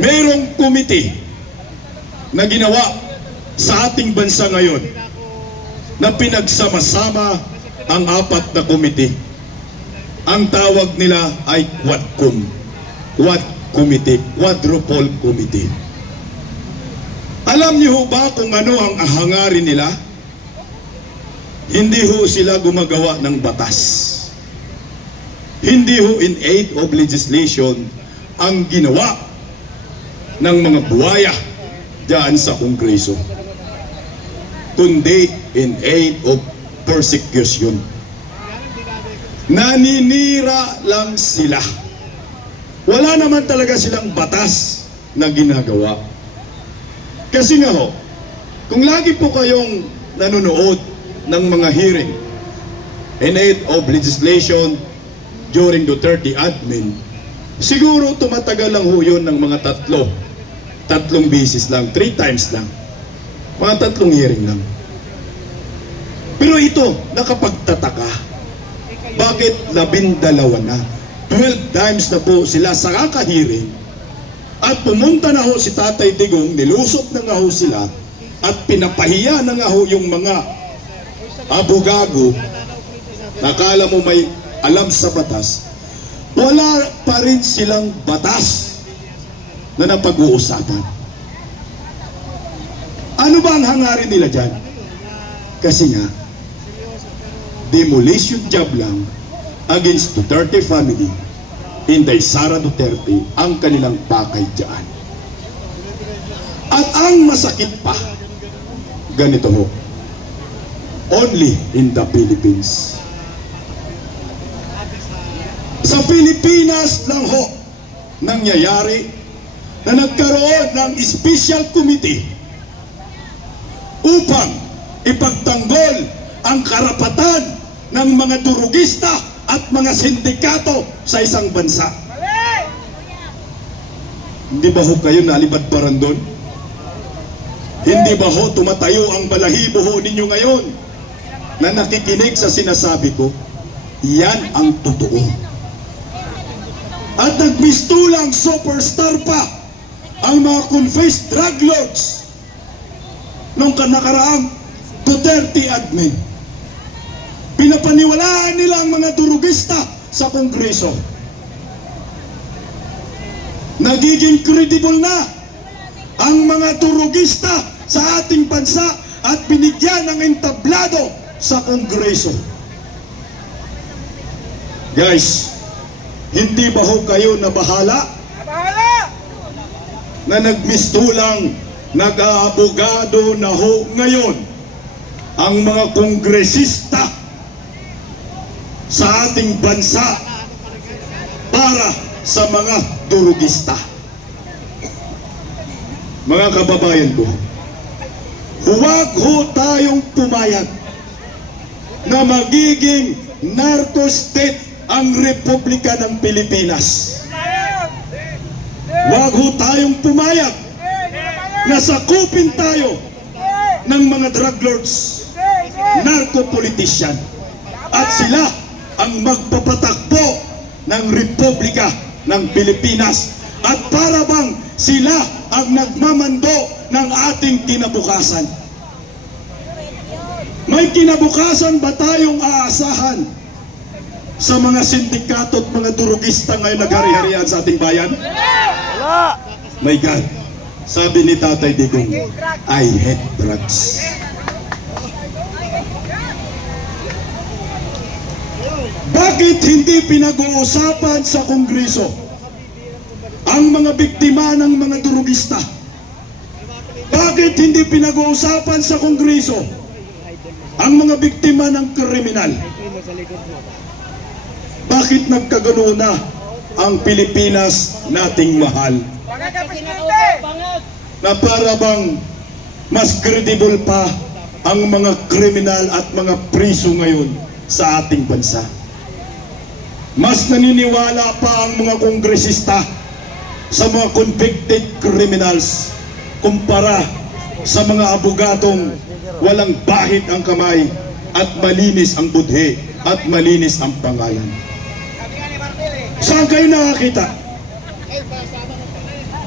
Merong committee na ginawa sa ating bansa ngayon na pinagsama-sama ang apat na committee. Ang tawag nila ay Quadcom. Quad Committee, Quadruple Committee. Alam niyo ba kung ano ang hangarin nila? Hindi ho sila gumagawa ng batas. Hindi ho in aid of legislation ang ginawa ng mga buwaya diyan sa Kongreso, kundi in aid of persecution. Naninira lang sila. Wala naman talaga silang batas na ginagawa. Kasi nga ho, kung lagi po kayong nanonood ng mga hearing in aid of legislation during Duterte admin, siguro tumatagal lang ho yun ng mga tatlong beses lang, 3 times lang, mga 3 hearing lang. Pero ito, nakapagtataka, bakit 12 na? 12 times na po sila sa kakahiring at pumunta na ho si Tatay Digong, nilusot na nga ho sila at pinapahiya na nga ho yung mga abogado, nakala mo may alam sa batas, wala pa rin silang batas na napag-uusapan. Ano ba ang hangarin nila dyan? Kasi nga, demolition job lang against Duterte family, Inday Sara Duterte ang kanilang pakay dyan. At ang masakit pa, ganito ho, only in the Philippines. Sa Pilipinas lang ho nangyayari na nagkaroon ng special committee upang ipagtanggol ang karapatan ng mga durugista at mga sindikato sa isang bansa. Hindi ba ho kayo nalibadbaran doon? Hindi ba ho tumatayo ang balahibo ho ninyo ngayon na nakikinig sa sinasabi ko? Yan ang totoo. At nagmistulang superstar pa ang mga confessed drug lords nung nakaraang Duterte admin. Pinapaniwalaan nila ang mga durugista sa Kongreso. Nagiging credible na ang mga durugista sa ating bansa at binigyan ng entablado sa Kongreso. Guys, hindi ba ho kayo nabahala? Na nagmistulang nag-aabogado na ho ngayon ang mga kongresista sa ating bansa para sa mga durugista. Mga kababayan ko, huwag ho tayong pumayag na magiging narco-state ang Republika ng Pilipinas. Huwag ho tayong pumayag na sakupin tayo ng mga drug lords, narco-politician, at sila ang magpapatakbo ng Republika ng Pilipinas, at para bang sila ang nagmamando ng ating kinabukasan. May kinabukasan ba tayong aasahan sa mga sindikato at mga durugista ngayon naghari-harian sa ating bayan? My God, sabi ni Tatay Digong, I hate drugs. Bakit hindi pinag-uusapan sa Kongreso ang mga biktima ng mga durugista? Bakit hindi pinag-uusapan sa Kongreso ang mga biktima ng kriminal? Bakit nagkagano na ang Pilipinas nating mahal? Na para bang mas credible pa ang mga kriminal at mga priso ngayon sa ating bansa. Mas naniniwala pa ang mga kongresista sa mga convicted criminals kumpara sa mga abogadong walang bahid ang kamay at malinis ang budhe at malinis ang pangalan. Saan kayo nakakita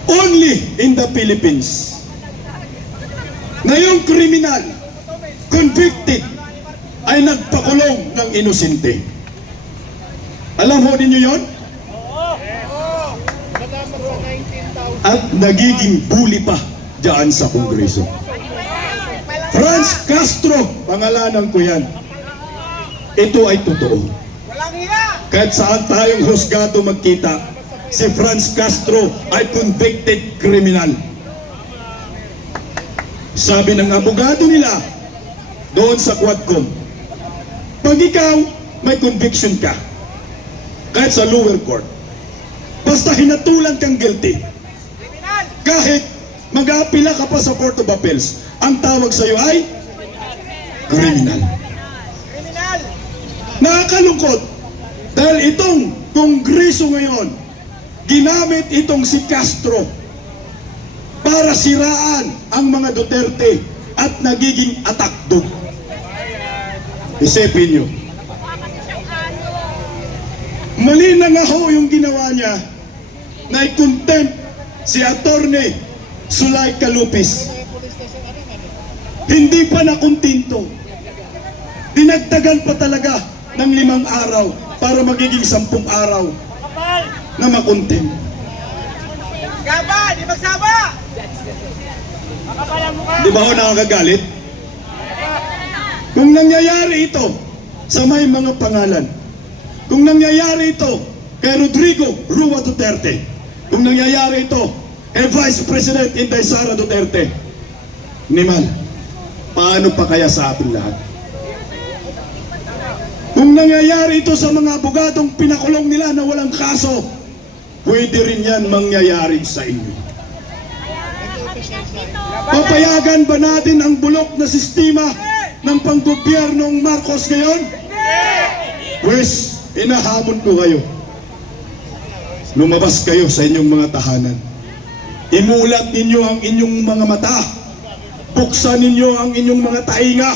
only in the Philippines na yung kriminal convicted ay nagpakulong ng inosente. Alam ho ninyo yon? At nagiging bully pa diyan sa Kongreso. Franz Castro, pangalanan ko yan. Ito ay totoo. Kahit saan tayong husgado magkita, si Franz Castro ay convicted criminal. Sabi ng abogado nila doon sa Quadcom, pag ikaw may conviction ka, kahit sa lower court, basta hinatulan kang guilty, kahit mag-aapila ka pa sa Court of Appeals, ang tawag sa iyo ay criminal. Nakakalungkot dahil itong Kongreso ngayon, ginamit itong si Castro para siraan ang mga Duterte at nagiging atakdog. Isipin nyo. Mali na nga ho yung ginawa niya na i-contempt si Attorney Sulay Calupis. Hindi pa nakuntinto. Dinagdagan pa talaga ng 5 araw para magiging 10 araw na makontempt. Gaba, di magsama! Di ba ho nakakagalit? Kung nangyayari ito sa may mga pangalan, kung nangyayari ito kay Rodrigo Rua Duterte, kung nangyayari ito kay Vice President Inday Sara Duterte, Nimal, paano pa kaya sa ating lahat? Kung nangyayari ito sa mga abogadong pinakulong nila na walang kaso, pwede rin yan mangyayari sa inyo. Papayagan ba natin ang bulok na sistema ng panggobyernong Marcos ngayon? Pues, inahamon ko kayo. Lumabas kayo sa inyong mga tahanan. Imulat ninyo ang inyong mga mata. Buksan ninyo ang inyong mga tainga.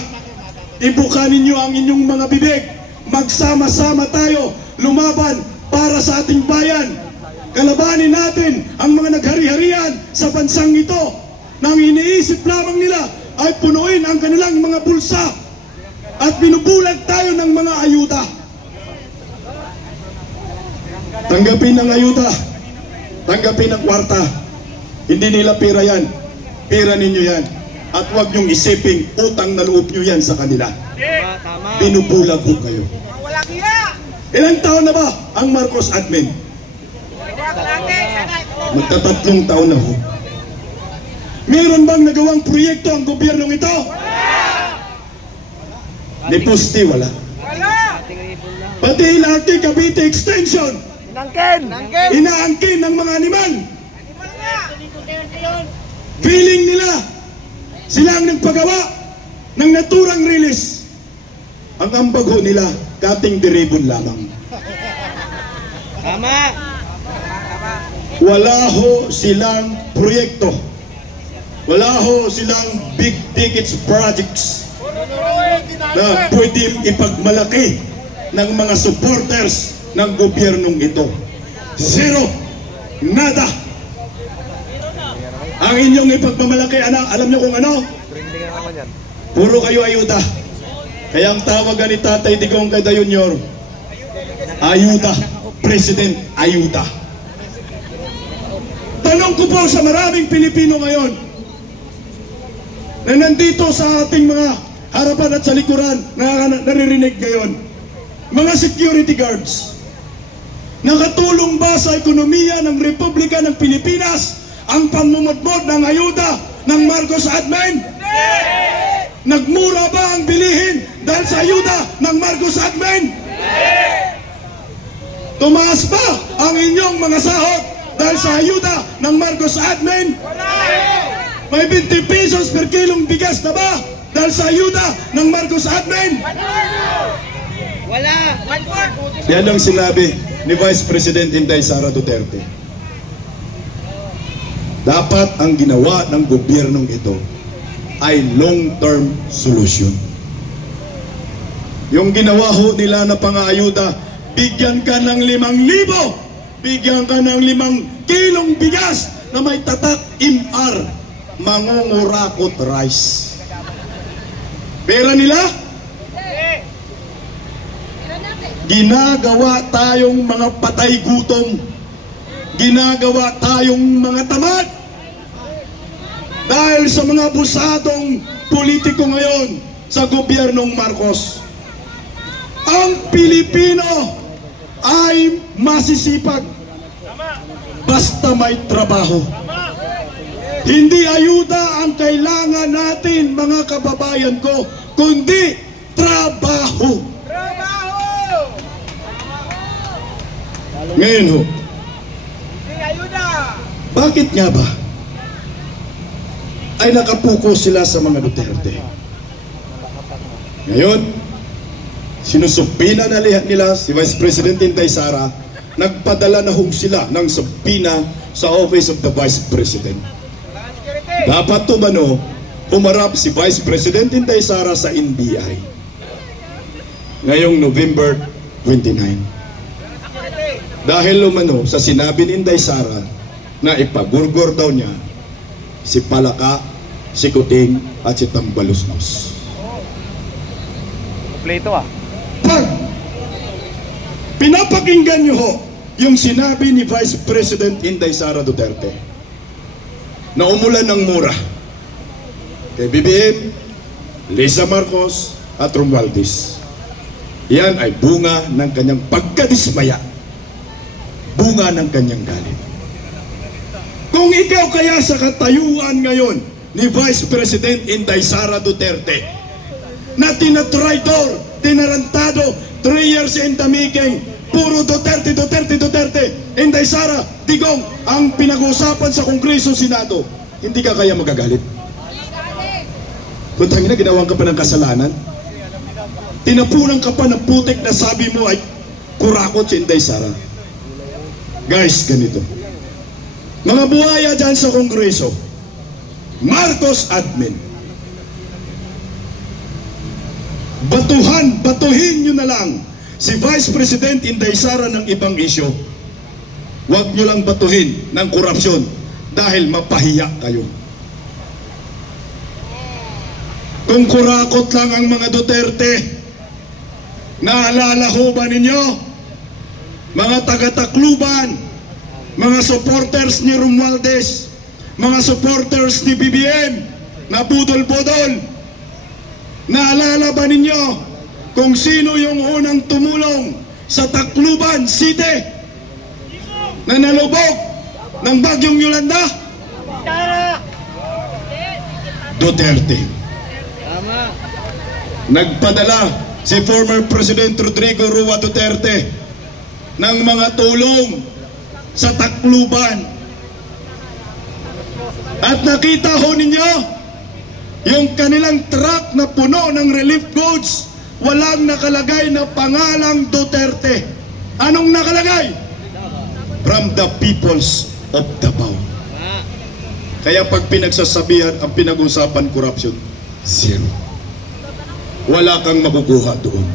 Ibuka ninyo ang inyong mga bibig. Magsama-sama tayo lumaban para sa ating bayan. Kalabanin natin ang mga naghari-harian sa bansang ito nang iniisip lamang nila ay punuin ang kanilang mga bulsa at binubulag tayo ng mga ayuda. Tanggapin ang ayuda, tanggapin ang kwarta. Hindi nila pera yan, pera ninyo yan. At huwag niyong isiping utang na loob niyo yan sa kanila. Binubulag ko kayo. Walang hiya! Ilang taon na ba ang Marcos admin? Magta-3 taon na ho. Meron bang nagawang proyekto ang gobyernong ito? Ni Pusti, wala. Wala! Pati LRT Cavite Extension, Nangkin! inaangkin ng mga animal. Animal nga! Feeling nila sila ang nagpagawa ng naturang release. Ang ambag ho nila, kating diribon lamang. Tama! Wala ho silang proyekto. Wala ho silang big tickets projects na pwedeng ipagmalaki ng mga supporters ng gobyernong ito. Zero. Nada. Ang inyong ipagmamalaki, alam nyo kung ano? Puro kayo ayuda. Kaya ang tawagan ni Tatay Digong kay Junior, ayuda. President, ayuda. Tanong ko po sa maraming Pilipino ngayon na nandito sa ating mga harapan at sa likuran na naririnig ngayon, mga security guards, nakatulong ba sa ekonomiya ng Republika ng Pilipinas ang pamumudmod ng ayuda ng Marcos admin? Nagmura ba ang bilihin dahil sa ayuda ng Marcos admin? Tumaas ba ang inyong mga sahod dahil sa ayuda ng Marcos admin? May 20 pesos per kilong bigas na ba dahil sa ayuda ng Marcos admin? Wala! Yan ang sinabi ni Vice President Inday Sara Duterte. Dapat ang ginawa ng gobyernong ito ay long-term solution. Yung ginawa ho nila na pang-aayuda, bigyan ka ng 5,000, bigyan ka ng 5 kilong bigas na may tatak MR, mangungurakot rice. Pera nila, ginagawa tayong mga patay gutom. Ginagawa tayong mga tamad. Dahil sa mga abusadong politiko ngayon sa gobyernong Marcos. Ang Pilipino ay masisipag basta may trabaho. Hindi ayuda ang kailangan natin, mga kababayan ko, kundi trabaho. Trabaho! Ngayon ho, Hindi ayuda! bakit nga ba ay nakapuko sila sa mga Duterte? Ngayon, sinusupina na nila si Vice President Inday Sara, nagpadala na hong sila ng subpina sa Office of the Vice President. Mga security! Dapat tumano, humarap si Vice President Inday Sara sa NBI ngayong November 29. Security! Dahil umano sa sinabi ni Inday Sara na ipagurgor daw niya si Palaka, si Kuting at si Tambalusnos. Kompleto ah. Pag pinapakinggan niyo ho yung sinabi ni Vice President Inday Sara Duterte na umulan ng mura kay BBM, Lisa Marcos at Romualdez, yan ay bunga ng kanyang pagkadismaya, bunga ng kanyang galit. Kung ikaw kaya sa katayuan ngayon ni Vice President Inday Sara Duterte na tinatraidor, tinarantado, 3 years in the making, puro Duterte, Duterte, Duterte, Inday Sara, Digong, ang pinag-uusapan sa Kongreso, Senado, hindi ka kaya magagalit? Kung tangina, ginawan ka pa ng kasalanan, tinapunan ka pa ng putik na sabi mo ay kurakot si Inday Sara. Guys, ganito. Mga buhaya dyan sa Kongreso, Marcos admin, batuhin nyo na lang si Vice President Inday Sara ng ibang isyo. Huwag nyo lang batuhin ng korupsyon dahil mapahiya kayo. Kung kurakot lang ang mga Duterte, naalala ho ba ninyo? Mga taga-Tacloban, mga supporters ni Romualdez, mga supporters ni BBM, na budol-budol. Naalala ba ninyo kung sino yung unang tumulong sa Tacloban City na nalubog ng bagyong Yolanda? Duterte. Tama! Nagpadala si former President Rodrigo Roa Duterte ng mga tulong sa Tacloban. At nakita ho ninyo yung kanilang truck na puno ng relief goods, walang nakalagay na pangalang Duterte. Anong nakalagay? From the peoples of Davao. Kaya pag pinagsasabihan ang pinag-usapan corruption, zero. Wala kang makukuha doon.